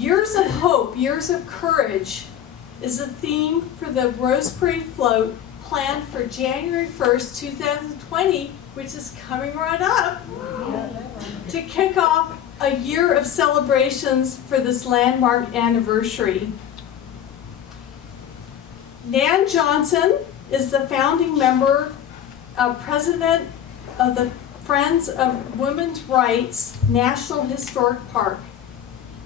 Years of Hope, Years of Courage is the theme for the Rose Parade Float planned for January 1st, 2020, which is coming right up, to kick off a year of celebrations for this landmark anniversary. Nan Johnson is the founding member, president of the Friends of Women's Rights National Historic Park.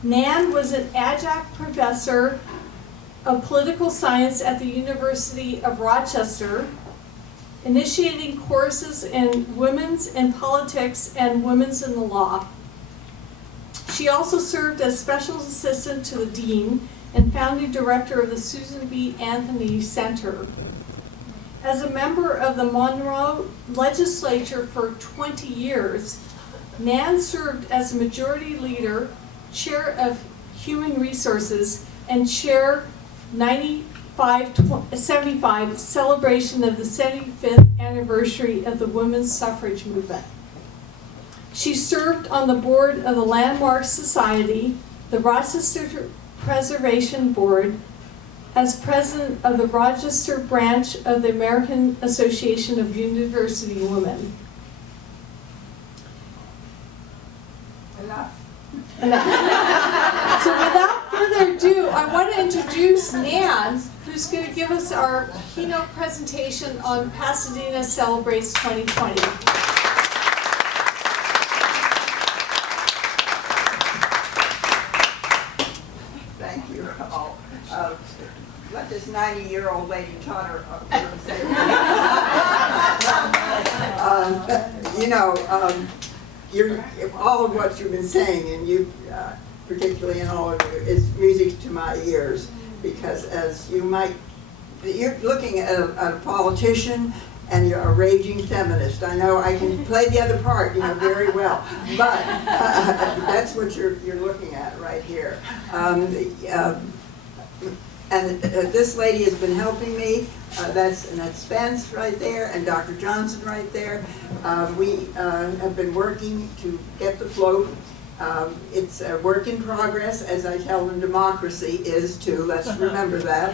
Nan was an adjunct professor of political science at the University of Rochester, initiating courses in women's in politics and women's in the law. She also served as special assistant to the dean and founding director of the Susan B. Anthony Center. As a member of the Monroe legislature for 20 years, Nan served as a majority leader, chair of human resources, and chair 75 celebration of the 75th anniversary of the women's suffrage movement. She served on the board of the Landmark Society, the Rochester Preservation Board, as president of the Rochester branch of the American Association of University Women. Enough. So without further ado, I want to introduce Nan, who's going to give us our keynote presentation on Pasadena Celebrates 2020. Thank you all. Let this 90-year-old lady totter up here and say, all of what you've been saying, and you, particularly in all of you, is music to my ears, because as you might, you're looking at a politician and you're a raging feminist. I know I can play the other part, very well, but that's what you're looking at right here. And this lady has been helping me. That's Spence right there, and Dr. Johnson right there. We have been working to get the float. It's a work in progress, as I tell them democracy is too. Let's remember that.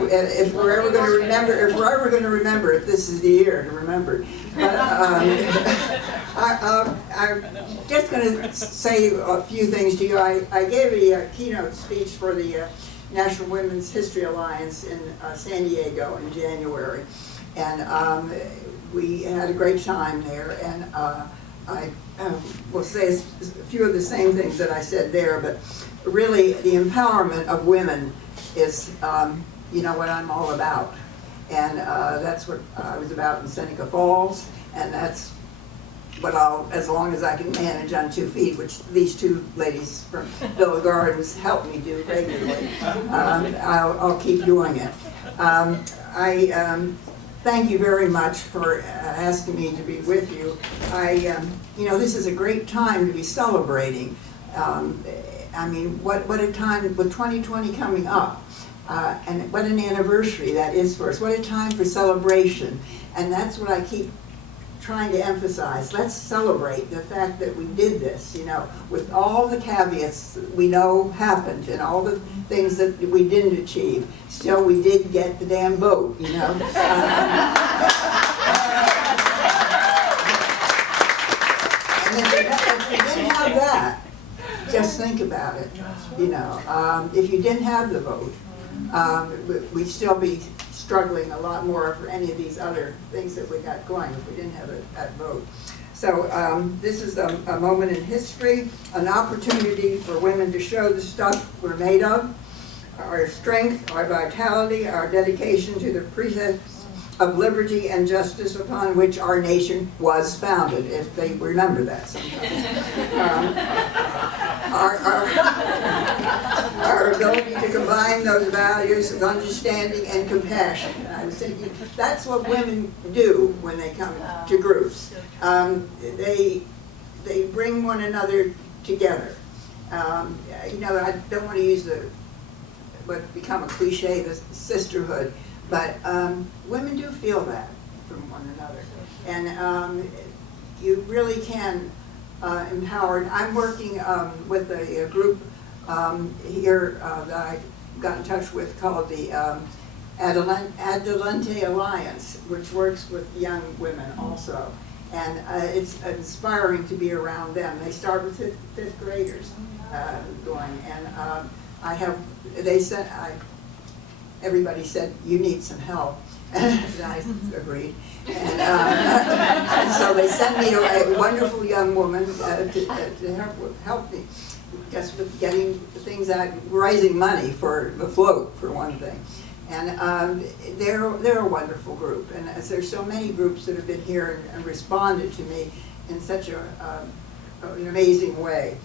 If we're ever going to remember it, this is the year to remember. But I'm just going to say a few things to you. I gave a keynote speech for the National Women's History Alliance in San Diego in January, and we had a great time there. And I will say a few of the same things that I said there, but really the empowerment of women is, what I'm all about. And that's what I was about in Seneca Falls, and that's what as long as I can manage on 2 feet, which these two ladies from Villa Gardens help me do regularly, I'll keep doing it. I thank you very much for asking me to be with you. This is a great time to be celebrating. What a time with 2020 coming up. And what an anniversary that is for us. What a time for celebration. And that's what I keep trying to emphasize. Let's celebrate the fact that we did this, with all the caveats that we know happened and all the things that we didn't achieve. Still, we did get the damn vote, And if you didn't have that, just think about it, If you didn't have the vote, we'd still be struggling a lot more for any of these other things that we got going if we didn't have that vote. So this is a moment in history, an opportunity for women to show the stuff we're made of, our strength, our vitality, our dedication to the precepts of liberty and justice upon which our nation was founded, if they remember that sometimes. Our ability to combine those values of understanding and compassion. And I was thinking, that's what women do when they come to groups. They bring one another together. I don't want to use what become a cliche, the sisterhood, but women do feel that from one another. And you really can empower. I'm working with a group here that I got in touch with called the Adelante Alliance, which works with young women also. And it's inspiring to be around them. They start with fifth graders going. And everybody said, you need some help. And I agreed. And so they sent me a wonderful young woman to help me just with getting things out, raising money for the float, for one thing. And they're a wonderful group. And as there's so many groups that have been here and responded to me in such an amazing way.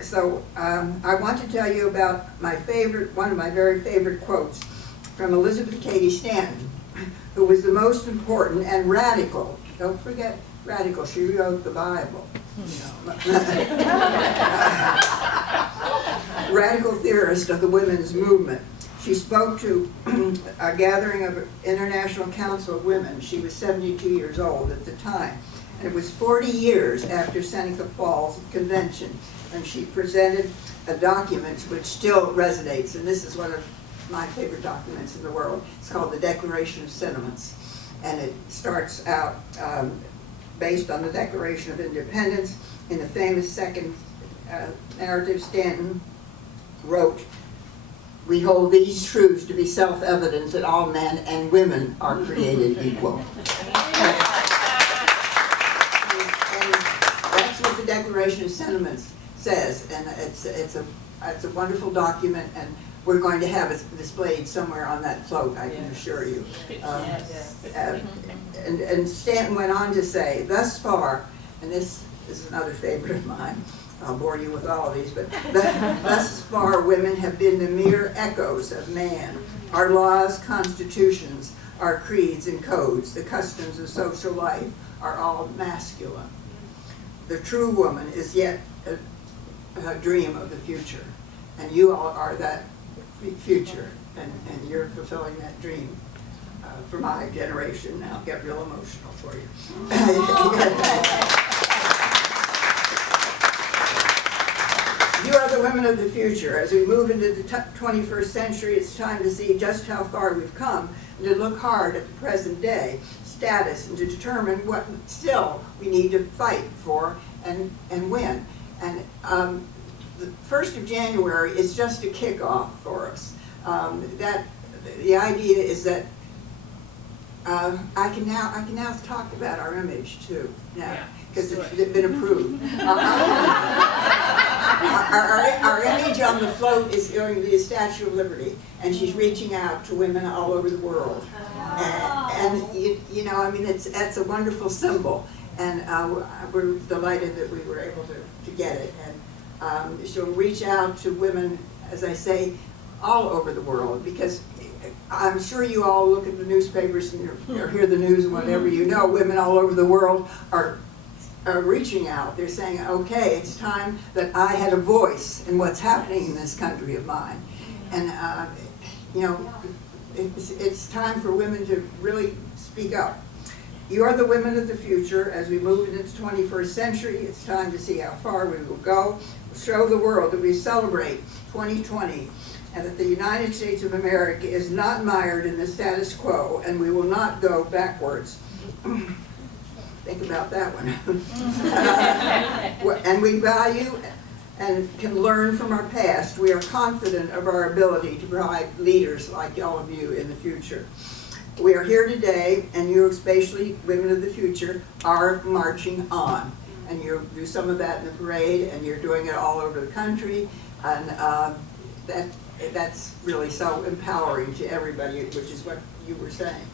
So I want to tell you about one of my very favorite quotes from Elizabeth Cady Stanton, who was the most important and radical, don't forget radical, she wrote the Bible, radical theorist of the women's movement. She spoke to a gathering of International Council of Women. She was 72 years old at the time. And it was 40 years after Seneca Falls Convention, and she presented a document which still resonates, and this is one of my favorite documents in the world. It's called the Declaration of Sentiments, and it starts out based on the Declaration of Independence. In the famous second narrative, Stanton wrote, "We hold these truths to be self-evident that all men and women are created equal." And that's what the Declaration of Sentiments says, and it's a wonderful document, and we're going to have it displayed somewhere on that float, I can assure you. And Stanton went on to say, thus far, and this is another favorite of mine, I'll bore you with all of these, but thus far women have been the mere echoes of man. Our laws, constitutions, our creeds and codes, the customs of social life are all masculine. The true woman is yet a dream of the future, and you all are that future, and you're fulfilling that dream for my generation. I'll get real emotional for you. You are the women of the future. As we move into the 21st century, it's time to see just how far we've come and to look hard at the present day status and to determine what still we need to fight for and win. And the 1st of January is just a kickoff for us. The idea is that I can now talk about our image too now, because it's been approved. Our image on the float is going to be a Statue of Liberty, and she's reaching out to women all over the world. And you know, I mean, that's a wonderful symbol, and we're delighted that we were able to get it. And she'll reach out to women, as I say, all over the world, because I'm sure you all look at the newspapers and or hear the news and whatever, you know, women all over the world are reaching out. They're saying, okay, it's time that I had a voice in what's happening in this country of mine. And, you know, it's time for women to really speak up. You are the women of the future. As we move into the 21st century, it's time to see how far we will go. Show the world that we celebrate 2020 and that the United States of America is not mired in the status quo, and we will not go backwards. Think about that one. And we value and can learn from our past. We are confident of our ability to provide leaders like all of you in the future. We are here today, and you, especially women of the future, are marching on. And you do some of that in the parade, and you're doing it all over the country, and that's really so empowering to everybody, which is what you were saying.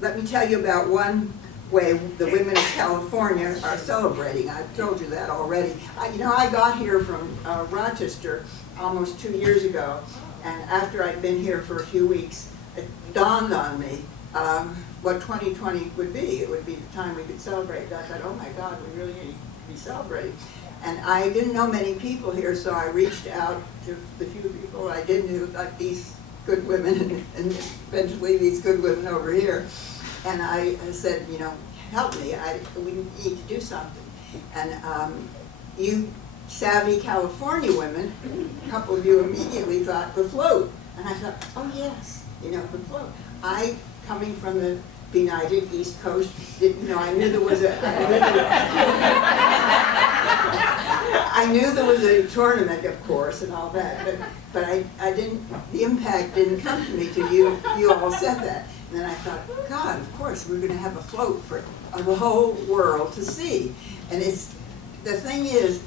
Let me tell you about one way the women of California are celebrating. I've told you that already. I got here from Rochester almost 2 years ago, and after I'd been here for a few weeks, it dawned on me what 2020 would be. It would be the time we could celebrate. I thought, oh my God, we really need to be celebrating. And I didn't know many people here, so I reached out to the few people I did know, like these good women, and eventually these good women over here. And I said, you know, help me, we need to do something. And you savvy California women, a couple of you immediately thought the float. And I thought, oh yes, you know, the float. I, coming from the benighted East Coast, didn't know, I knew there was a, I knew there was a tournament, of course, and all that, but I didn't, the impact didn't come to me till you all said that. And then I thought, God, of course, we're going to have a float for the whole world to see. And it's, the thing is,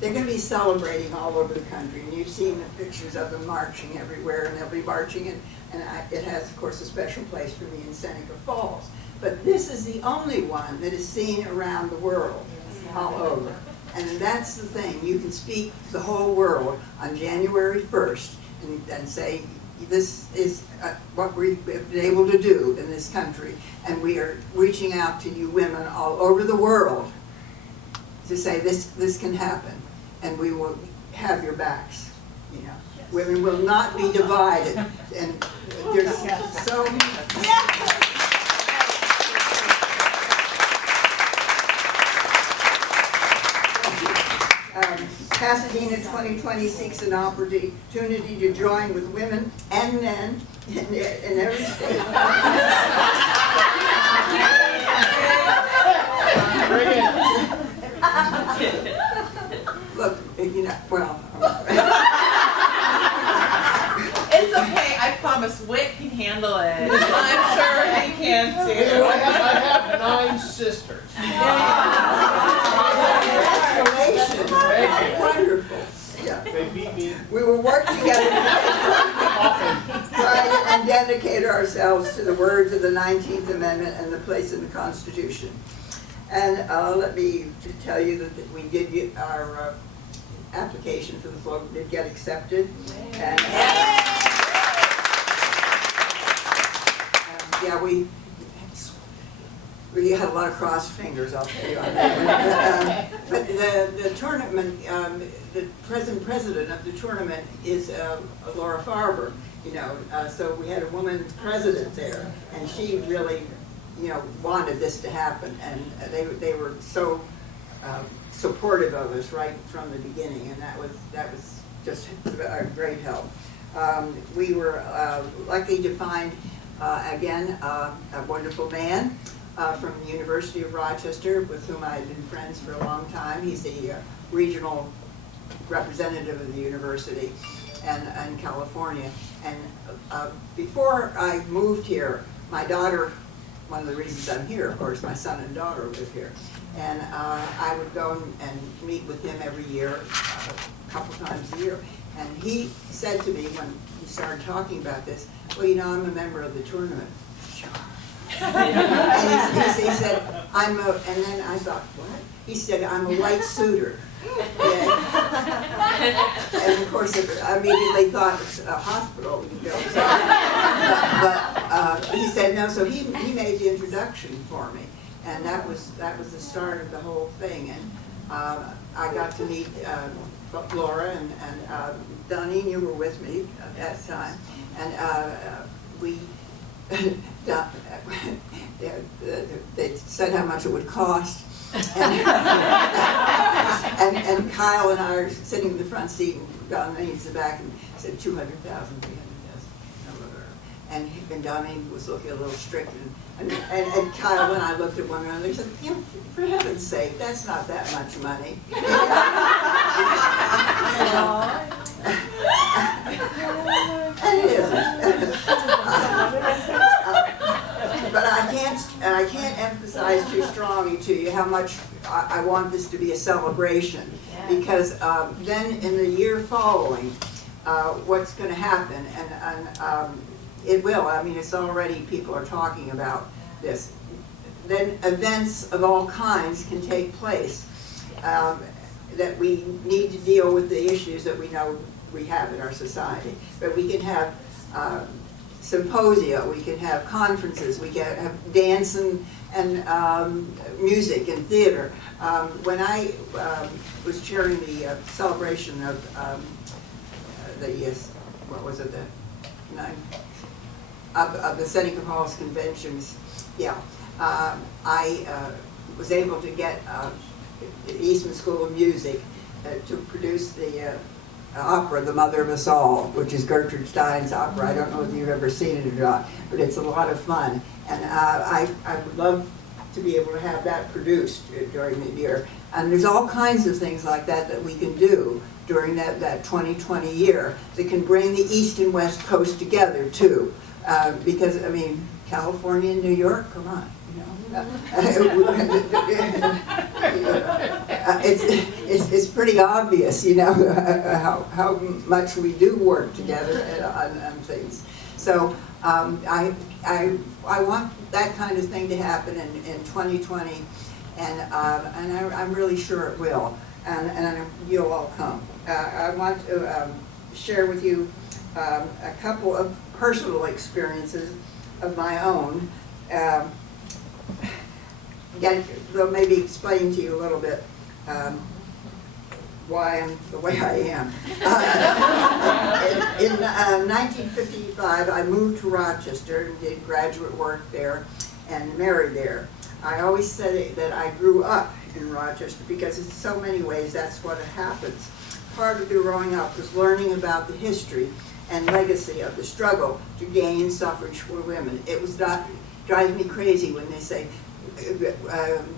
they're going to be celebrating all over the country, and you've seen the pictures of them marching everywhere, and they'll be marching, it has, of course, a special place for me in Seneca Falls. But this is the only one that is seen around the world, all over. And that's the thing, you can speak to the whole world on January 1st and say, this is what we've been able to do in this country, and we are reaching out to you women all over the world to say this can happen, and we will have your backs. You know, yes. Women will not be divided, and there's so. Pasadena 2020 seeks an opportunity to join with women and men in every state. Look, you know, well. It's okay, I promise Whit can handle it. I'm sure he can too. I have 9 sisters. Congratulations. Thank you. Wonderful. Yeah. They beat me. We will work together to try and dedicate ourselves to the words of the 19th Amendment and the place in the Constitution. And let me tell you that we did get our application for the float did get accepted. And, yeah, we had a lot of crossed fingers, I'll tell you on that one. But the tournament, the present president of the tournament is Laura Farber, you know, so we had a woman president there, and she really, you know, wanted this to happen, and they were so supportive of us right from the beginning, and that was just a great help. We were lucky to find again a wonderful man from the University of Rochester, with whom I've been friends for a long time. He's the regional representative of the university in California. And before I moved here, my daughter, one of the reasons I'm here, of course, my son and daughter live here. And I would go and meet with him every year, a couple times a year. And he said to me when he started talking about this, well, you know, I'm a member of the tournament. Sure. And he said, and then I thought, what? He said, I'm a white suitor. And of course, I immediately thought it's a hospital. You know, but he said no, so he made the introduction for me. And that was the start of the whole thing. And I got to meet Laura and Donnie, you were with me at that time. And we, they said how much it would cost. And Kyle and I are sitting in the front seat, and Donnie in the back, and said 200,000, 300,000. And Donnie was looking a little strict, and Kyle and I looked at one another and said, you know, for heaven's sake, that's not that much money. And it isn't. But I can't emphasize too strongly to you how much I want this to be a celebration, because then in the year following, what's going to happen, and it will, I mean, it's already, people are talking about this, then events of all kinds can take place, that we need to deal with the issues that we know we have in our society. But we can have symposia, we can have conferences, we can have dance and music and theater. When I was chairing the celebration of the Seneca Falls conventions, yeah, I was able to get the Eastman School of Music to produce the opera, The Mother of Us All, which is Gertrude Stein's opera. I don't know if you've ever seen it or not, but it's a lot of fun. And I would love to be able to have that produced during the year. And there's all kinds of things like that that we can do during that 2020 year that can bring the East and West Coast together too. Because, I mean, California and New York, come on, you know. It's pretty obvious, you know, how much we do work together on things. So I want that kind of thing to happen in 2020, and I'm really sure it will, and you'll all come. I want to share with you a couple of personal experiences of my own. They'll maybe explain to you a little bit why I'm the way I am. In 1955, I moved to Rochester and did graduate work there and married there. I always said that I grew up in Rochester because in so many ways that's what happens. Part of growing up was learning about the history and legacy of the struggle to gain suffrage for women. It was not, drives me crazy when they say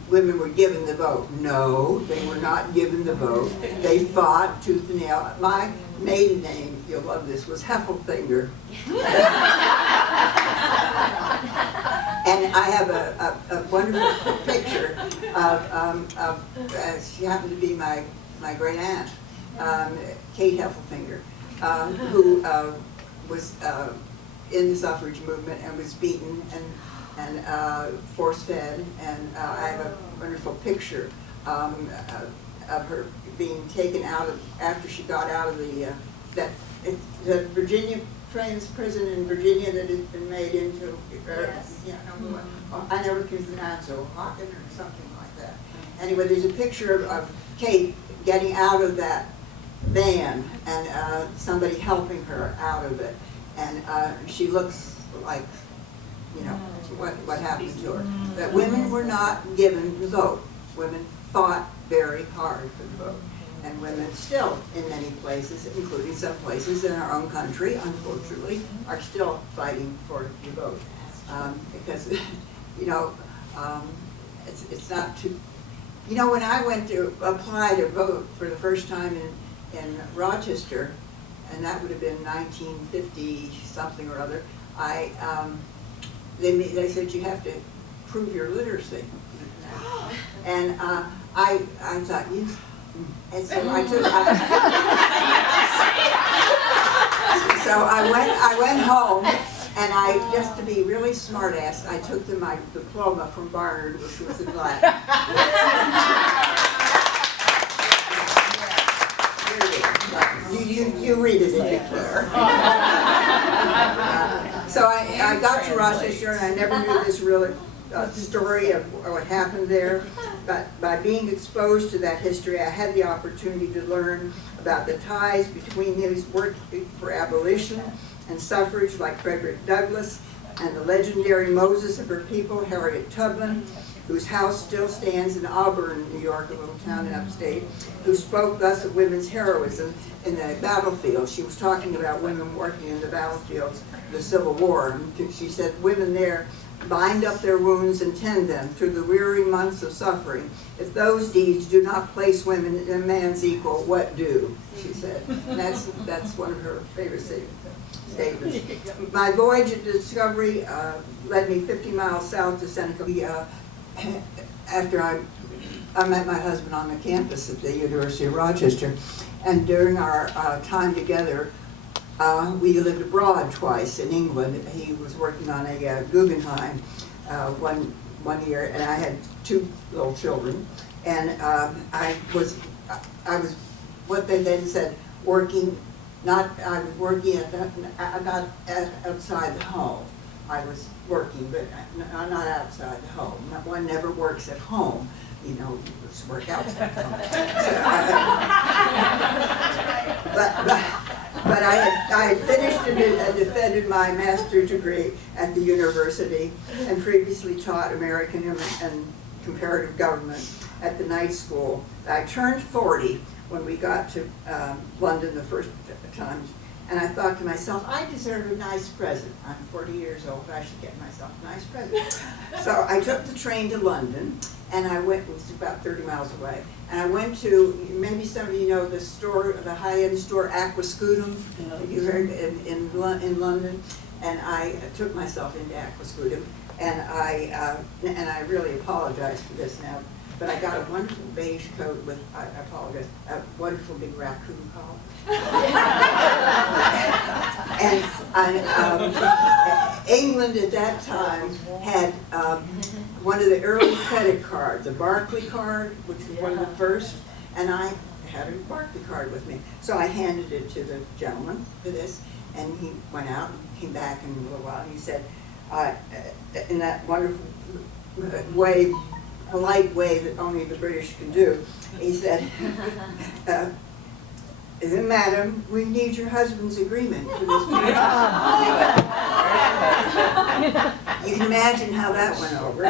women were given the vote. No, they were not given the vote. They fought tooth and nail. My maiden name, you'll love this, was Heffelfinger. And I have a wonderful picture of she happened to be my great aunt, Kate Heffelfinger, who was in the suffrage movement and was beaten and force-fed, and I have a wonderful picture of her being taken out of, after she got out of the Virginia Friends prison in Virginia that has been made into, Yes. I never can pronounce it, Hawken or something like that. Anyway, there's a picture of Kate getting out of that van and somebody helping her out of it, and she looks like, you know, what happened to her. That women were not given the vote. Women fought very hard for the vote. And women still, in many places, including some places in our own country, unfortunately, are still fighting for the vote. Because, you know, it's not too... You know, when I went to apply to vote for the first time in Rochester, and that would have been 1950-something or other, they said you have to prove your literacy. And I thought, yes. And so I went home, and just to be really smart-ass, I took my diploma from Barnard, which was in Latin. You read it if you care. So I got to Rochester, and I never knew this real story of what happened there. But by being exposed to that history, I had the opportunity to learn about the ties between those working for abolition and suffrage, like Frederick Douglass, and the legendary Moses of her people, Harriet Tubman, whose house still stands in Auburn, New York, a little town in upstate, who spoke thus of women's heroism in the battlefield. She was talking about women working in the battlefields of the Civil War. And she said, women there bind up their wounds and tend them through the weary months of suffering. If those deeds do not place women in man's equal, what do? She said. And that's one of her favorite statements. My voyage of discovery led me 50 miles south to Seneca. After I met my husband on the campus at the University of Rochester, and during our time together, we lived abroad twice in England. He was working on a Guggenheim one year, and I had 2 little children, and I was what they then said working. I was working not outside the home. I was working, but not outside the home. One never works at home. You know, you just work outside the home. But I had finished and defended my master's degree at the university, and previously taught American and comparative government at the night school. I turned 40 when we got to London the first time. And I thought to myself, I deserve a nice present. I'm 40 years old, I should get myself a nice present. So I took the train to London, and I went, it was about 30 miles away, and I went to, maybe some of you know the store, the high-end store, Aquascutum, you heard, in London, and I took myself into Aquascutum, and I really apologize for this now, but I got a wonderful beige coat with, I apologize, a wonderful big raccoon collar. And England at that time had one of the early credit cards, the Barclay card, which was one of the first, and I had a Barclay card with me. So I handed it to the gentleman for this, and he went out and came back in a little while, and he said, in that wonderful way, polite way that only the British can do, he said, Madam, we need your husband's agreement for this purchase. You can imagine how that went over.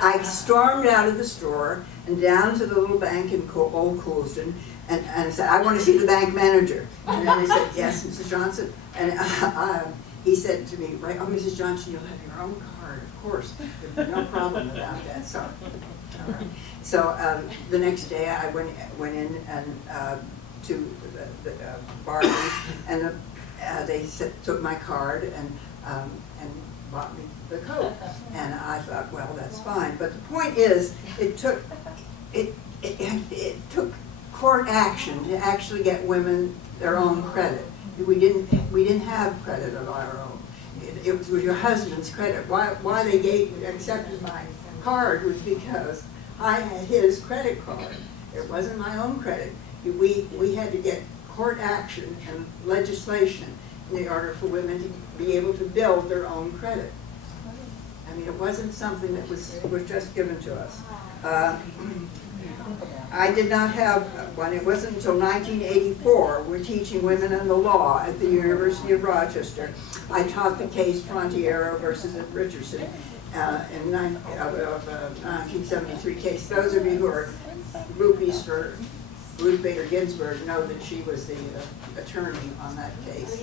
I stormed out of the store and down to the little bank in Old Coulsdon and said, I want to see the bank manager. And then they said, yes, Mrs. Johnson. And he said to me, right, oh, Mrs. Johnson, you'll have your own card, of course. There's no problem about that. So, all right. So the next day I went in and to the Barclays, and they took my card and bought me the coat. And I thought, well, that's fine. But the point is, it took court action to actually get women their own credit. We didn't have credit of our own. It was your husband's credit. Why they accepted my card was because I had his credit card. It wasn't my own credit. We had to get court action and legislation in order for women to be able to build their own credit. I mean, it wasn't something that was just given to us. I did not have one. It wasn't until 1984, we're teaching women in the law at the University of Rochester. I taught the case Frontiero versus Richardson in 1973 case. Those of you who are groupies for Ruth Bader Ginsburg know that she was the attorney on that case.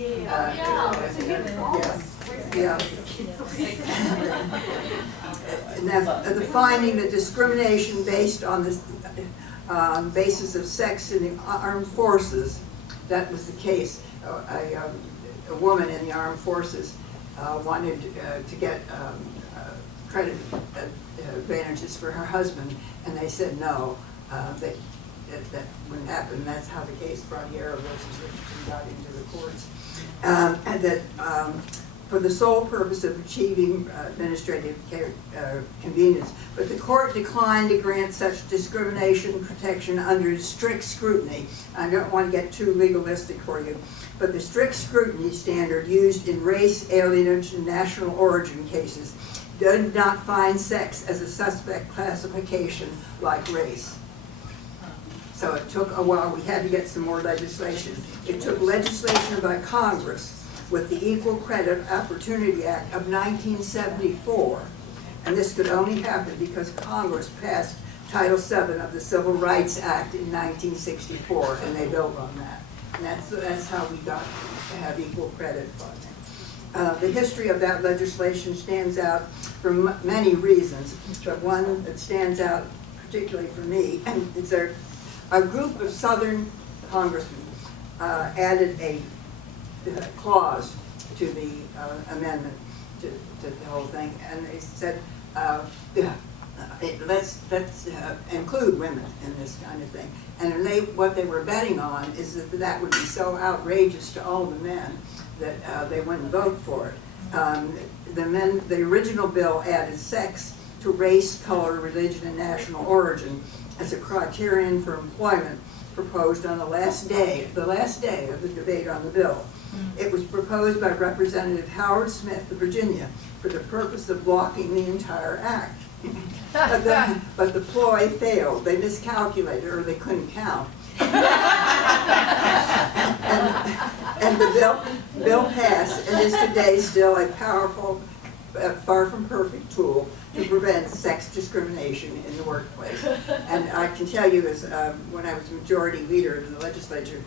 And the finding that discrimination based on the basis of sex in the armed forces, that was the case. A woman in the armed forces wanted to get credit advantages for her husband, and they said no, that wouldn't happen. That's how the case Frontiero versus Richardson got into the courts. And that for the sole purpose of achieving administrative convenience. But the court declined to grant such discrimination protection under strict scrutiny. I don't want to get too legalistic for you, but the strict scrutiny standard used in race, alienage, and national origin cases did not find sex as a suspect classification like race. So it took a while. We had to get some more legislation. It took legislation by Congress with the Equal Credit Opportunity Act of 1974. And this could only happen because Congress passed Title VII of the Civil Rights Act in 1964, and they built on that. And that's how we got to have equal credit funding. The history of that legislation stands out for many reasons, but one that stands out particularly for me is a group of Southern congressmen added a clause to the amendment to the whole thing, and they said, let's include women in this kind of thing. And what they were betting on is that would be so outrageous to all the men that they wouldn't vote for it. The original bill added sex to race, color, religion, and national origin as a criterion for employment proposed on the last day of the debate on the bill. It was proposed by Representative Howard Smith of Virginia for the purpose of blocking the entire act. But the ploy failed. They miscalculated, or they couldn't count. And the bill passed and is today still a powerful, far from perfect tool to prevent sex discrimination in the workplace. And I can tell you, as when I was majority leader in the legislature,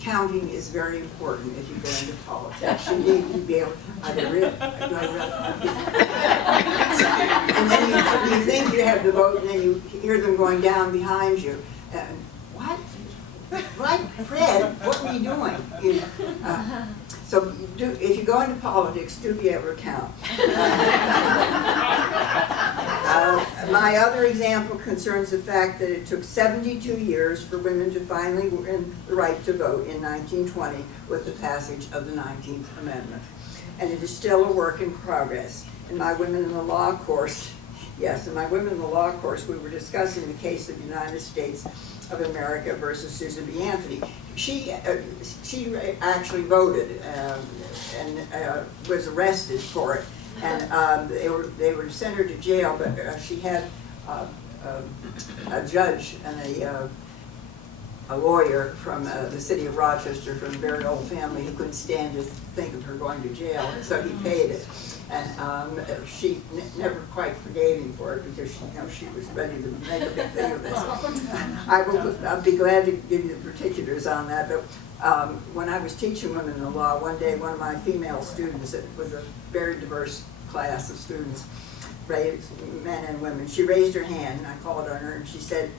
counting is very important if you go into politics. You need to be able, and then you think you have the vote, and then you hear them going down behind you. What? Right, Fred, what are you doing? So if you go into politics, do be able to count. My other example concerns the fact that it took 72 years for women to finally win the right to vote in 1920 with the passage of the 19th Amendment. And it is still a work in progress. In my Women in the Law course, yes, in my Women in the Law course, we were discussing the case of the United States of America versus Susan B. Anthony. She actually voted and was arrested for it, and they were sent her to jail. But she had a judge and a lawyer from the city of Rochester, from a very old family, who couldn't stand to think of her going to jail, and so he paid it. And she never quite forgave him for it, because she was ready to make a big thing of this. I'll be glad to give you the particulars on that, but when I was teaching women in the law, one day one of my female students, it was a very diverse class of students, men and women, she raised her hand, and I called on her, and she said,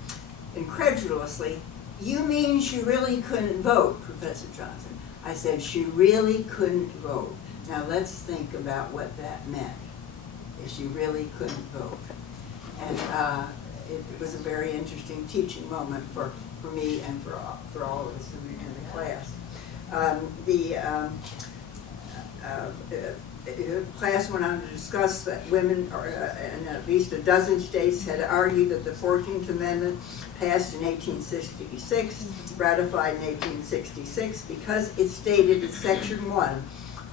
incredulously, "You mean she really couldn't vote, Professor Johnson?" I said, "She really couldn't vote." Now let's think about what that meant, if she really couldn't vote. And it was a very interesting teaching moment for me and for all of us in the class. The class went on to discuss that women, in at least a dozen states, had argued that the 14th Amendment, passed in 1866, ratified in 1866, because it stated in Section 1,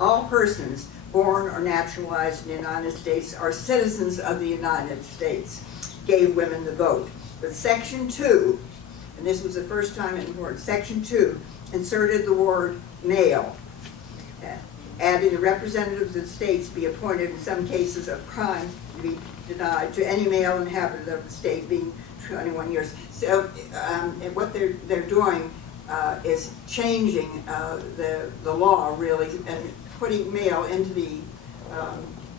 all persons born or naturalized in the United States are citizens of the United States, gave women the vote. But Section 2, and this was the first time in the word, Section 2 inserted the word male, adding the representatives of the states be appointed in some cases of crime to be denied to any male inhabitant of the state being 21 years. So what they're doing is changing the law, really, and putting male into the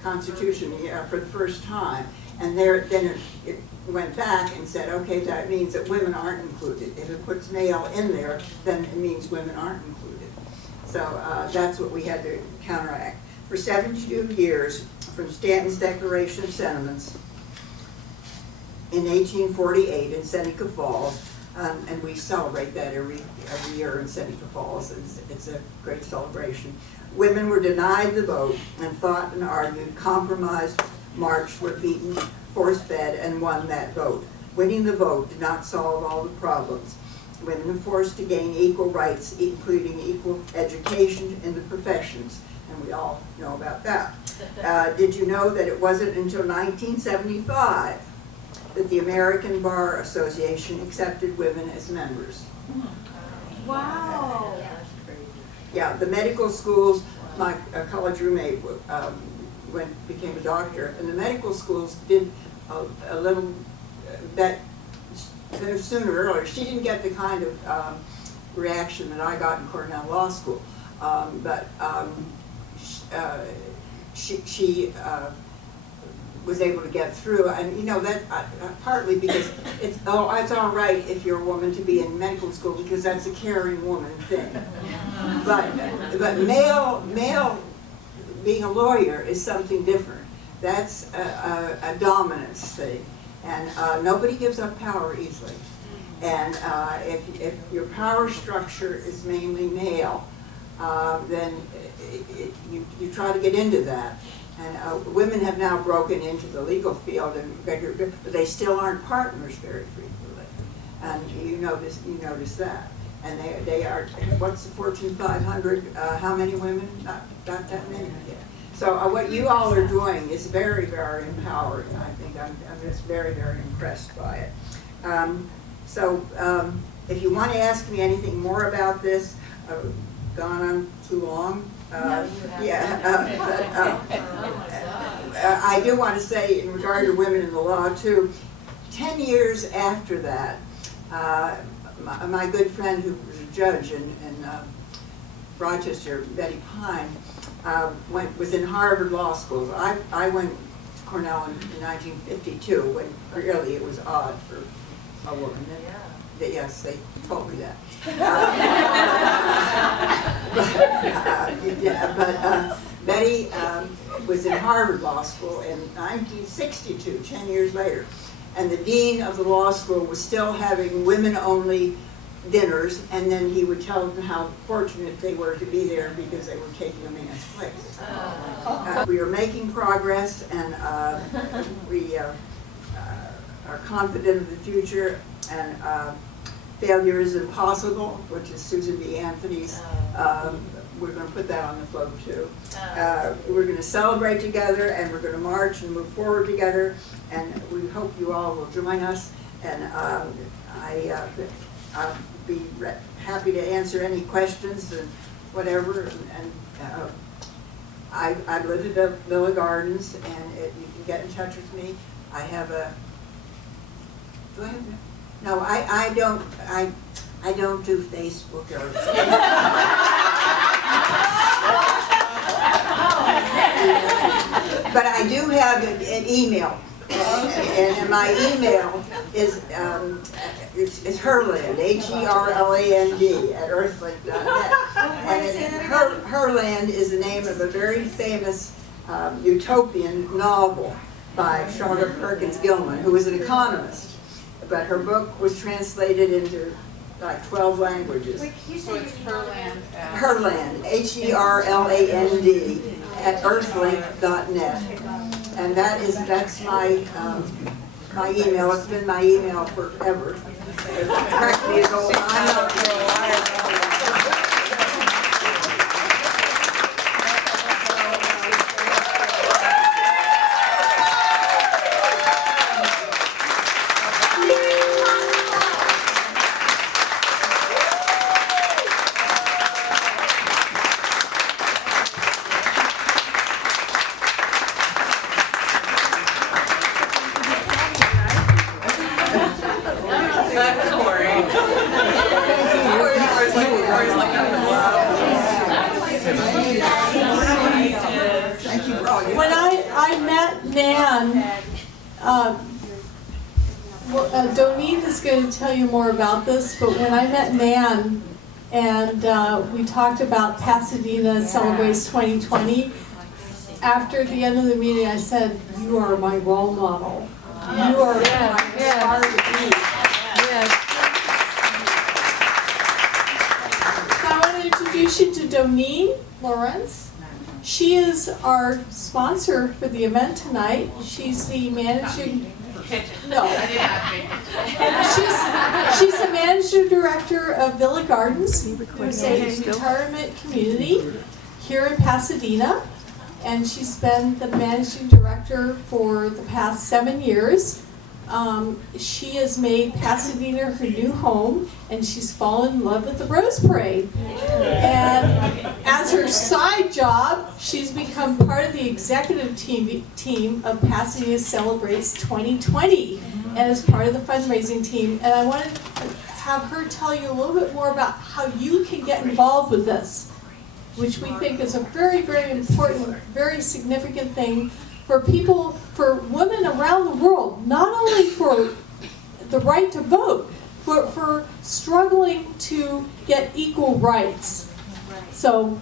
Constitution for the first time. And then it went back and said, okay, that means that women aren't included. If it puts male in there, then it means women aren't included. So that's what we had to counteract. For 72 years, from Stanton's Declaration of Sentiments in 1848 in Seneca Falls, and we celebrate that every year in Seneca Falls. It's a great celebration. Women were denied the vote and fought and argued, compromised, marched, were beaten, force-fed, and won that vote. Winning the vote did not solve all the problems. Women were forced to gain equal rights, including equal education in the professions, and we all know about that. Did you know that it wasn't until 1975 that the American Bar Association accepted women as members? Wow. Yeah, the medical schools, my college roommate became a doctor, and the medical schools did a little that sooner or earlier. She didn't get the kind of reaction that I got in Cornell Law School, but she was able to get through, and you know that partly because it's all right if you're a woman to be in medical school because that's a caring woman thing, but male being a lawyer is something different. That's a dominance thing, and nobody gives up power easily. And if your power structure is mainly male, then you try to get into that. And women have now broken into the legal field, but they still aren't partners very frequently. And you notice that. And they are, what's the Fortune 500? How many women? Not that many yet. So what you all are doing is very, very empowering. I think I'm just very, very impressed by it. If you want to ask me anything more about this, gone on too long. No, you haven't. Yeah. I do want to say in regard to women in the law too, 10 years after that, my good friend who was a judge in Rochester, Betty Pine, was in Harvard Law School. I went to Cornell in 1952, when really it was odd for a woman. Yes, they told me that. But Betty was in Harvard Law School in 1962, 10 years later. And the dean of the law school was still having women-only dinners, and then he would tell them how fortunate they were to be there because they were taking a man's place. We are making progress, and we are confident of the future, and failure is impossible, which is Susan B. Anthony's. We're going to put that on the float too. We're going to celebrate together, and we're going to march and move forward together, and we hope you all will join us. And I'll be happy to answer any questions and whatever. And I live at the Villa Gardens, and you can get in touch with me. I have a. Do I have? No, I don't. I don't do Facebook or. But I do have an email, and my email is it's Herland, HERLAND @earthlink.net. And Herland is the name of a very famous utopian novel by Charlotte Perkins Gilman, who was an economist. But her book was translated into like 12 languages. So it's Herland. Herland, HERLAND @earthlink.net, and that's my my email. It's been my email forever. It cracked me as old. I'm not sure why. When I met Nan, Doneen is going to tell you more about this, but when I met Nan and we talked about Pasadena Celebrates 2020, after the end of the meeting I said, "You are my role model. You are my inspired me." So I want to introduce you to Doneen Lawrence. She is our sponsor for the event tonight. She's the managing. No. She's the managing director of Villa Gardens. It's a retirement community here in Pasadena, and she's been the managing director for the past 7 years. She has made Pasadena her new home, and she's fallen in love with the Rose Parade. And as her side job, she's become part of the executive team of Pasadena Celebrates 2020, and is part of the fundraising team. And I wanted to have her tell you a little bit more about how you can get involved with this, which we think is a very, very important, very significant thing for people, for women around the world, not only for the right to vote, but for struggling to get equal rights. So,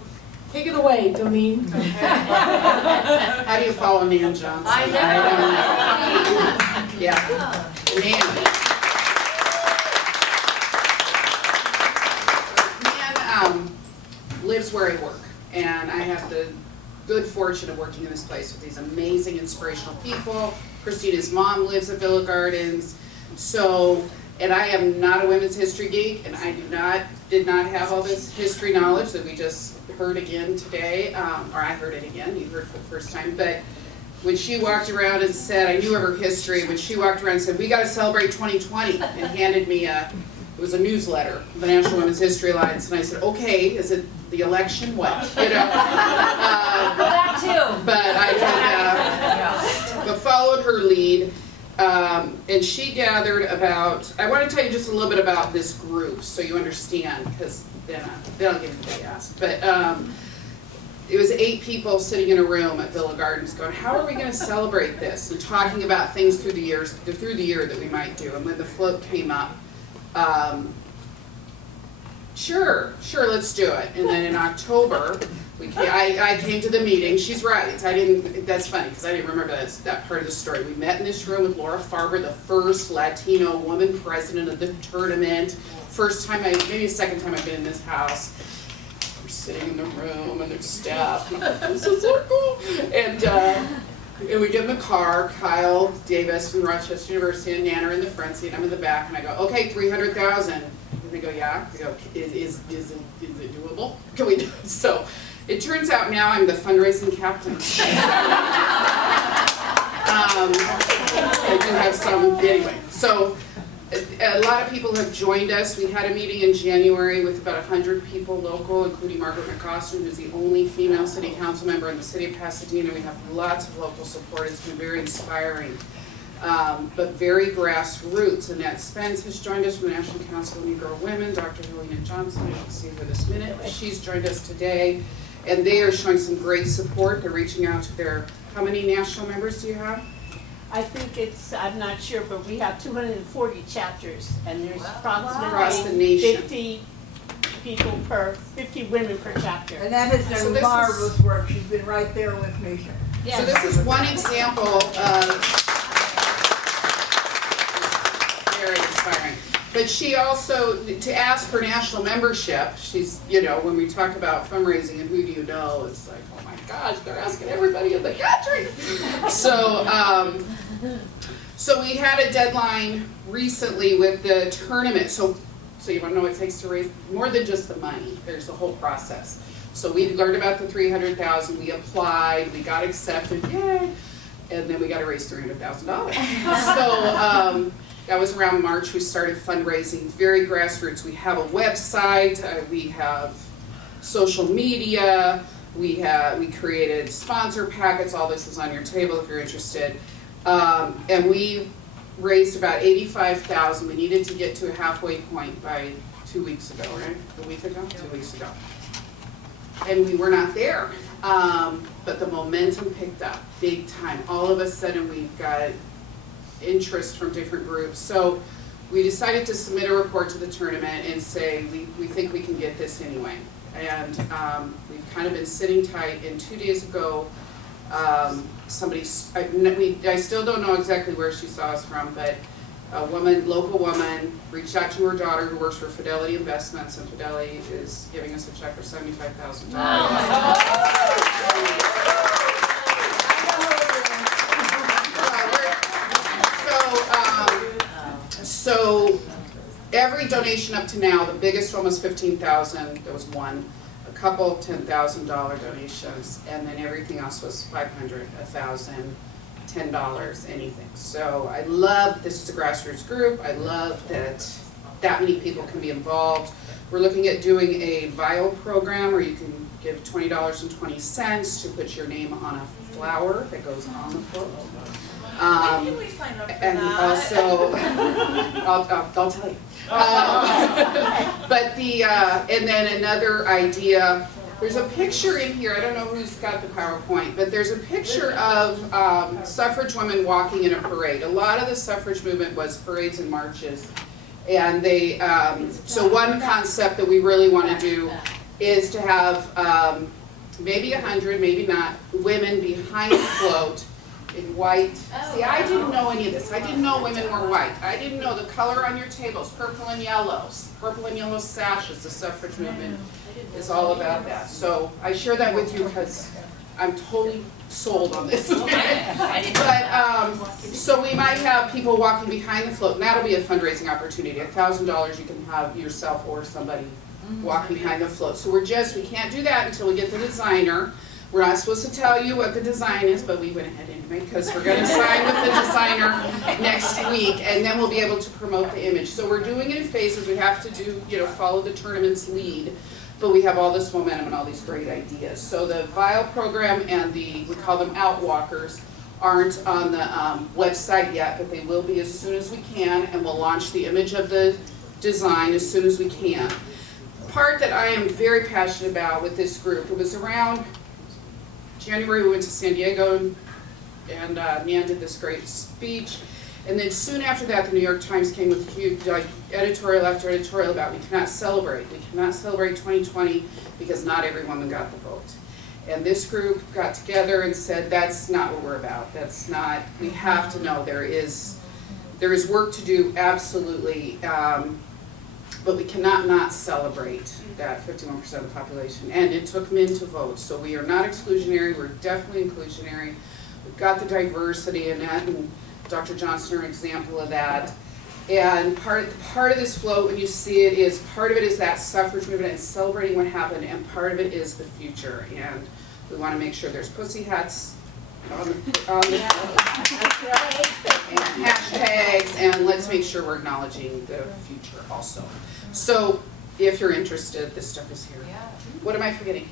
take it away, Doneen. How do you follow Nan Johnson? I know. Yeah. Nan lives where I work, and I have the good fortune of working in this place with these amazing, inspirational people. Christina's mom lives at Villa Gardens. So, and I am not a women's history geek, and I did not have all this history knowledge that we just heard again today, or I heard it again, you heard it for the first time. But when she walked around and said, I knew of her history, when she walked around and said, we got to celebrate 2020, and handed me it was a newsletter, the National Women's History Alliance, and I said, okay, is it the election? What? You know? That too. But I followed her lead, and she gathered about, I want to tell you just a little bit about this group so you understand, because then I'll give you the ask. But it was 8 people sitting in a room at Villa Gardens going, how are we going to celebrate this? And talking about things through the year that we might do. And when the float came up, sure, let's do it. And then in October, I came to the meeting. She's right. That's funny because I didn't remember that part of the story. We met in this room with Laura Farber, the first Latino woman president of the tournament. First time, maybe second time I've been in this house. We're sitting in the room and there's staff. And I'm like, this is so cool. And we get in the car. Kyle Davis from Rochester University and Nan are in the front seat. I'm in the back, and I go, okay, 300,000. And they go, yeah. I go, is it doable? Can we do it? So it turns out now I'm the fundraising captain. I do have some, anyway. So a lot of people have joined us. We had a meeting in January with about 100 people local, including Margaret McCostin, who's the only female city council member in the city of Pasadena. We have lots of local support. It's been very inspiring, but very grassroots. Annette Spence has joined us from the National Council of Negro Women. Dr. Helena Johnson, you can see her this minute. She's joined us today, and they are showing some great support. They're reaching out to their, how many national members do you have? I think it's, I'm not sure, but we have 240 chapters, and there's Across the approximately nation. 50 women per chapter. And that has So done this marvelous work. She's been right there with me. So this is one example of very inspiring. But she also, to ask for national membership, she's, you know, when we talk about fundraising and who do you know, it's like, oh my gosh, they're asking everybody in the country. So we had a deadline recently with the tournament. So you want to know what it takes to raise more than just the money. There's a whole process. So we learned about the 300,000. We applied. We got accepted. Yay! And then we got to raise $300,000. So that was around March. We started fundraising. Very grassroots. We have a website. We have social media. We created sponsor packets. All this is on your table if you're interested. And we raised about $85,000. We needed to get to a halfway point by 2 weeks ago, right? A week ago? 2 weeks ago. And we were not there. But the momentum picked up big time. All of a sudden we've got interest from different groups. So we decided to submit a report to the tournament and say we think we can get this anyway. And we've kind of been sitting tight. And 2 days ago, somebody, I still don't know exactly where she saw us from, but a woman, local woman, reached out to her daughter who works for Fidelity Investments, and Fidelity is giving us a check for $75,000. So every donation up to now, the biggest one was $15,000. There was one. A couple $10,000 donations, and then everything else was $500, $1,000, $10, anything. So I love this is a grassroots group. I love that many people can be involved. We're looking at doing a vial program where you can give $20.20 to put your name on a flower that goes on the float. When can we sign up for And that? also, I'll tell you. But and then another idea, there's a picture in here, I don't know who's got the PowerPoint, but there's a picture of suffrage women walking in a parade. A lot of the suffrage movement was parades and marches. And they, so one concept that we really want to do is to have maybe 100, maybe not, women behind the float in white. See, I didn't know any of this. I didn't know women were white. I didn't know the color on your tables, purple and yellows. Purple and yellow sashes, the suffrage movement is all about that. So I share that with you because I'm totally sold on this. But, so we might have people walking behind the float, and that'll be a fundraising opportunity. $1,000 you can have yourself or somebody walk behind the float. So we can't do that until we get the designer. We're not supposed to tell you what the design is, but we went ahead anyway because we're going to sign with the designer next week, and then we'll be able to promote the image. So we're doing it in phases. We have to do, follow the tournament's lead, but we have all this momentum and all these great ideas. So the vial program and we call them outwalkers, aren't on the website yet, but they will be as soon as we can, and we'll launch the image of the design as soon as we can. Part that I am very passionate about with this group, it was around January, we went to San Diego, and Nan did this great speech. And then soon after that, the New York Times came with huge, like, editorial after editorial about we cannot celebrate 2020 because not every woman got the vote. And this group got together and said, that's not what we're about. That's not, we have to know there is work to do, absolutely, but we cannot not celebrate that 51% of the population. And it took men to vote, so we are not exclusionary, we're definitely inclusionary. We've got the diversity in that, and Dr. Johnson are an example of that. And part of this float, when you see it, is part of it is that suffrage movement and celebrating what happened, and part of it is the future. And we want to make sure there's pussy hats on the and hashtags, and let's make sure we're acknowledging the future also. So if you're interested, this stuff is here. What am I forgetting?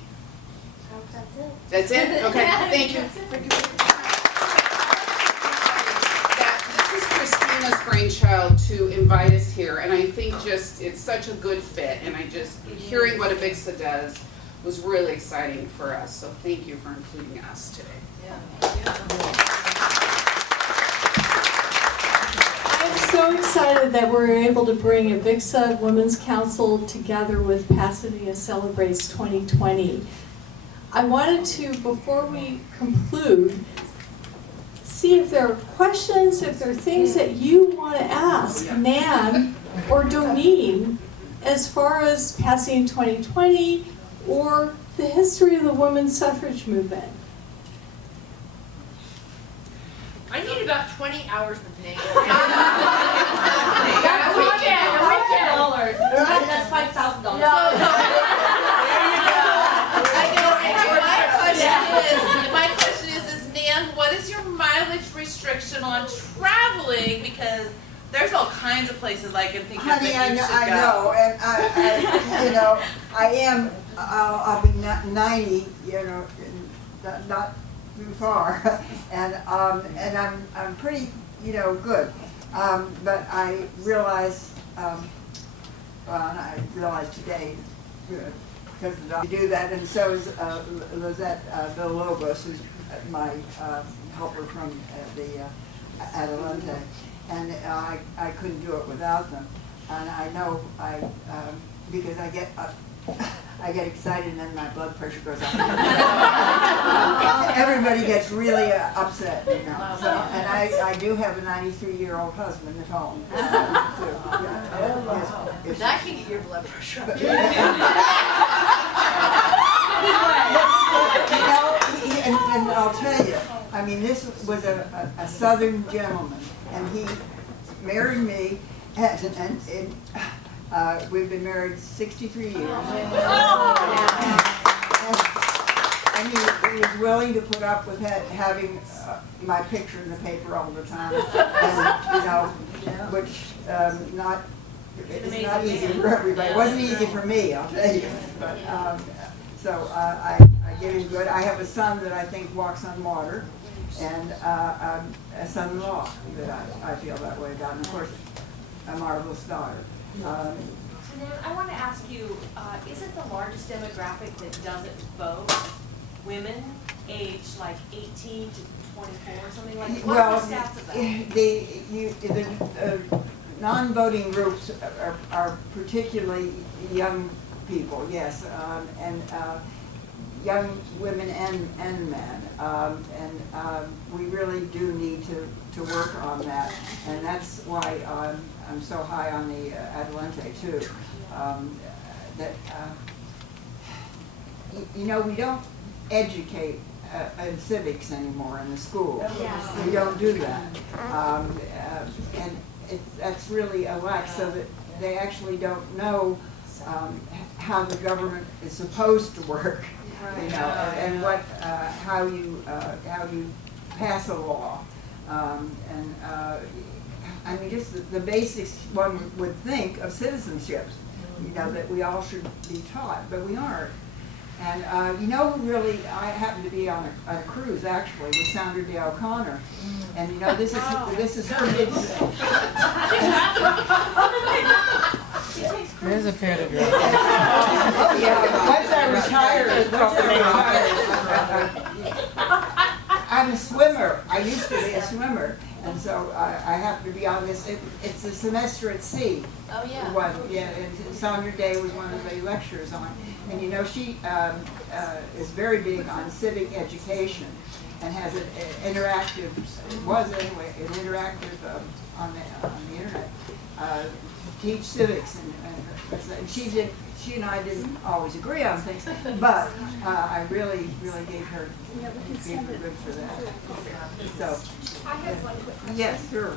That's it? Okay, thank you. This is Christina's brainchild to invite us here, and I think just it's such a good fit, and hearing what AWC does was really exciting for us, so thank you for including us today. I'm so excited that we're able to bring AWC Women's Council together with Pasadena Celebrates 2020. I wanted to, before we conclude, see if there are questions, if there are things that you want to ask Nan or Doneen as far as Pasadena 2020 or the history of the women's suffrage movement. I need about 20 hours with Nate. That's $5,000. My question is Nan, what is your mileage restriction on traveling? Because there's all kinds of places I can think of Honey, that you should I go. know, and I you know, I am, I'll be 90, you know, not too far, and I'm pretty, you know, good, but I realize, well, I realized today, because of the doctor, to do that, and so is Lizette Villalobos, who's my helper from the Adelante, and I couldn't do it without them, and I know because I get excited and then my blood pressure goes up. Everybody gets really upset, you know. So, and I do have a 93-year-old husband at home. That can get your blood pressure up. And I'll tell you, I mean, this was a Southern gentleman, and he married me, and we've been married 63 years. And he was willing to put up with having my picture in the paper all the time, and, you know, which it's not easy for everybody. It wasn't easy for me, I'll tell you. But so I get him good. I have a son that I think walks on water, and a son-in-law that I feel that way about, and of course, a marvelous daughter. So then I want to ask you, is it the largest demographic that doesn't vote women aged like 18 to 24 or something like that? What are the stats of that? The non-voting groups are particularly young people, yes, and young women and men, and we really do need to work on that, and that's why I'm so high on the Adelante too. You know, we don't educate in civics anymore in the school. Yeah. We don't do that, and that's really a lack, so that they actually don't know how the government is supposed to work, you know, and what how you pass a law, and I mean, just the basics one would think of citizenship, you know, that we all should be taught, but we aren't. And you know who really, I happened to be on a cruise actually with Sandra Day O'Connor. And you know, this is her big thing. There's a pair of girls. Oh, yeah, once I retired, I'm a swimmer. I used to be a swimmer. And so I have to be on this, it's a semester at sea. Oh, yeah. One, yeah, and Sandra Day was one of the lecturers on. And you know, she is very big on civic education and has an interactive, was anyway, an interactive on the internet, to teach civics. And she and I didn't always agree on things, but I really gave her good for that. So. I have one quick question. Yes, sure.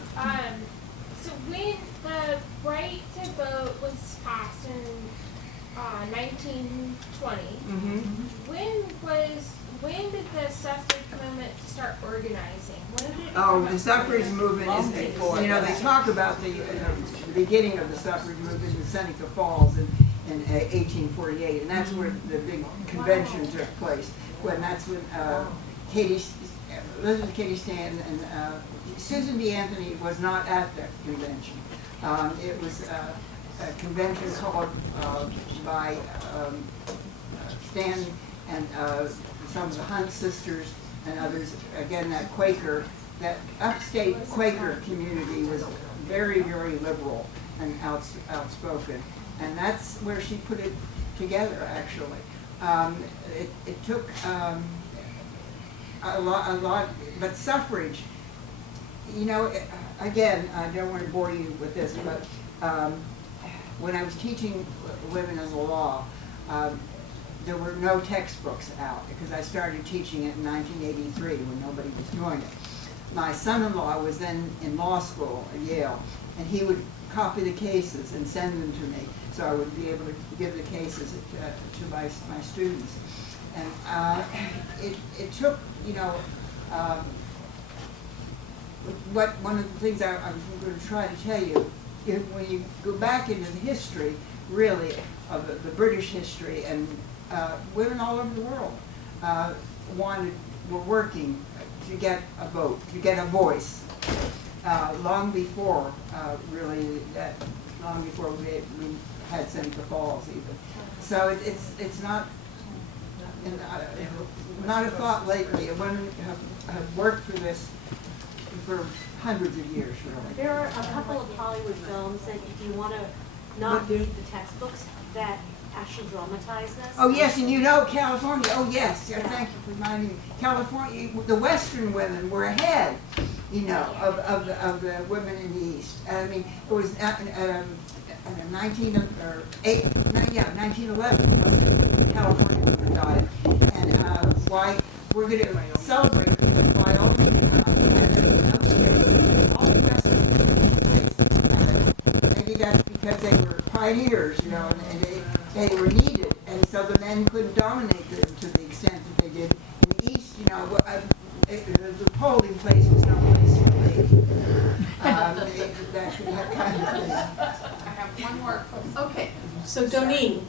So when the right to vote was passed in 1920, when did the suffrage movement start organizing? When did it Oh, come the up? suffrage movement is, you know, they talk about the beginning of the suffrage movement in Seneca Falls in 1848, and that's where the big convention took place. That's when Elizabeth Cady Stanton and Susan B. Anthony was not at that convention. It was a convention called by Stanton and some of the Hunt sisters and others. Again, that upstate Quaker community was very liberal and outspoken. And that's where she put it together, actually. It took a lot, but suffrage, you know, again, I don't want to bore you with this, but when I was teaching women in the law, there were no textbooks out because I started teaching it in 1983 when nobody was doing it. My son-in-law was then in law school at Yale, and he would copy the cases and send them to me, so I would be able to give the cases to my students. And it took, you know, one of the things I was going to try to tell you, when you go back into the history, really, of the British history, and women all over the world were working to get a vote, to get a voice, long before, really, long before we had Seneca Falls even. So it's not a thought lately. Women have worked for this for hundreds of years, really. There are a couple of Hollywood films that, if you want to not read the textbooks, that actually dramatize this. Oh yes, and you know California. Oh yes, yeah, thank you for reminding me. California, the Western women were ahead, you know, of the women in the East. I mean, it was 1911. California women died, and why we're going to celebrate why all the Western they did that because they were pioneers, you know, and they were needed, and so the men couldn't dominate them to the extent that they did. In the East, you know, the polling place was no place for ladies. That kind of thing. I have one more. Okay, so Doneen.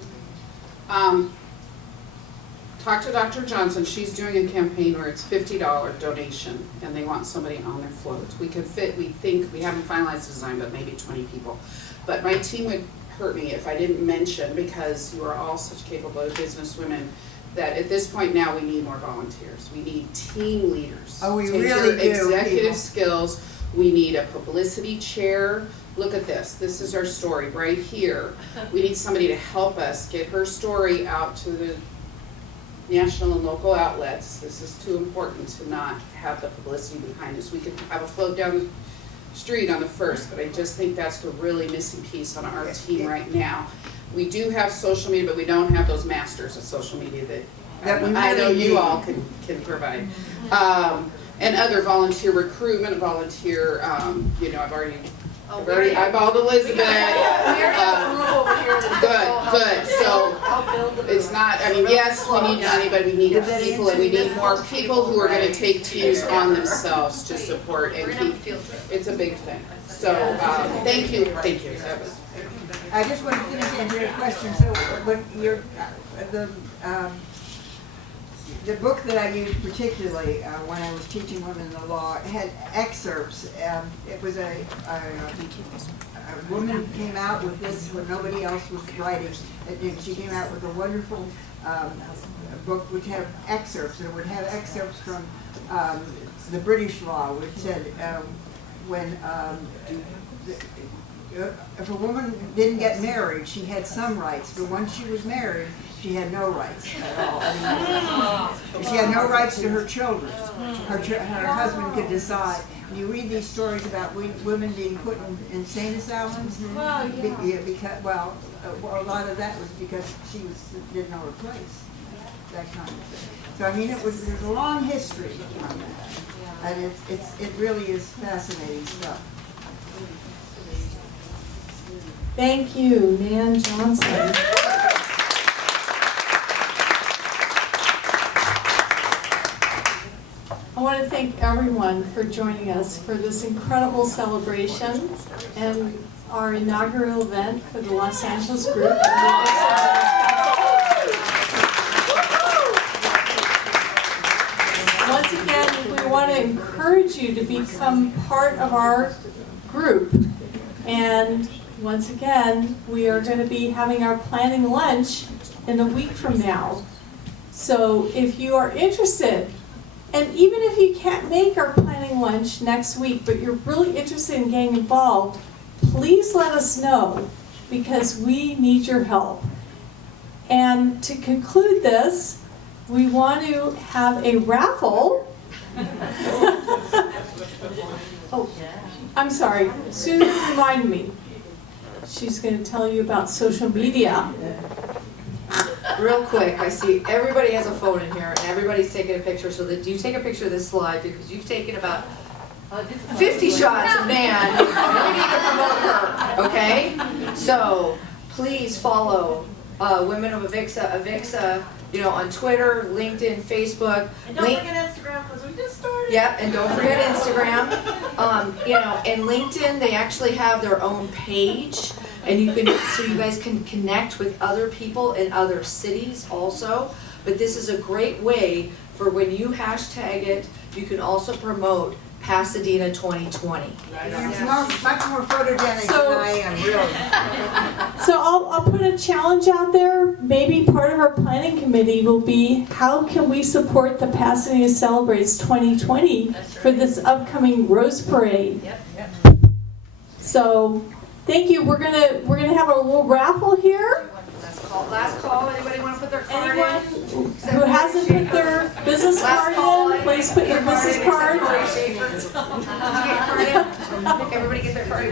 Talk to Dr. Johnson. She's doing a campaign where it's $50 donation, and they want somebody on their float. We could fit, we think, we haven't finalized the design, but maybe 20 people. But my team would hurt me if I didn't mention, because you are all such capable business women, that at this point now we need more volunteers. We need team leaders. Oh, we Take really your do. executive People. skills. We need a publicity chair. Look at this. This is our story right here. We need somebody to help us get her story out to the national and local outlets. This is too important to not have the publicity behind us. We could have a float down the street on the 1st, but I just think that's the really missing piece on our team right now. We do have social media, but we don't have those masters of social media that I know you all can provide. And other volunteer recruitment, volunteer, you know, I've already eyeballed Elizabeth. Good. So it's not, I mean, yes, we need money, but we need people, and we need more people who are going to take teams on themselves to support and keep. It's a big thing. So thank you. I just want to finish answering your question. So when you're the book that I used particularly when I was teaching women the law had excerpts. It was a woman came out with this when nobody else was writing. And she came out with a wonderful book which had excerpts, and it would have excerpts from the British law, which said when if a woman didn't get married, she had some rights, but once she was married, she had no rights at all. I mean, she had no rights to her children. Her husband could decide. And you read these stories about women being put in insane asylums. Well, yeah. Because, a lot of that was because she didn't know her place. That kind of thing. So I mean, there's a long history on that, and it really is fascinating stuff. Thank you, Nan Johnson. I want to thank everyone for joining us for this incredible celebration and our inaugural event for the Los Angeles group. Once again, we want to encourage you to become part of our group. And once again, we are going to be having our planning lunch in a week from now. So if you are interested, and even if you can't make our planning lunch next week, but you're really interested in getting involved, please let us know, because we need your help. And to conclude this, we want to have a raffle. Oh, I'm sorry, Susan reminded me. She's going to tell you about social media. Real quick, I see everybody has a phone in here and everybody's taking a picture, so that you take a picture of this slide because you've taken about 50 shots of Nan. We need to promote her, okay? So please follow Women of AWC, on Twitter, LinkedIn, Facebook. And don't forget Instagram, because we just started. Yep, and don't forget Instagram. And LinkedIn, they actually have their own page, and so you guys can connect with other people in other cities also. But this is a great way for when you hashtag it, you can also promote Pasadena 2020. It's much more photogenic than I am, really. So I'll put a challenge out there. Maybe part of our planning committee will be, how can we support the Pasadena Celebrates 2020 for this upcoming Rose Parade? Yep. So thank you. We're gonna have a little raffle here. Last call. Anybody want to put their card Anyone in? who hasn't put their business Last card call. in, please put your business card. Did you get your card in? Everybody get their card in?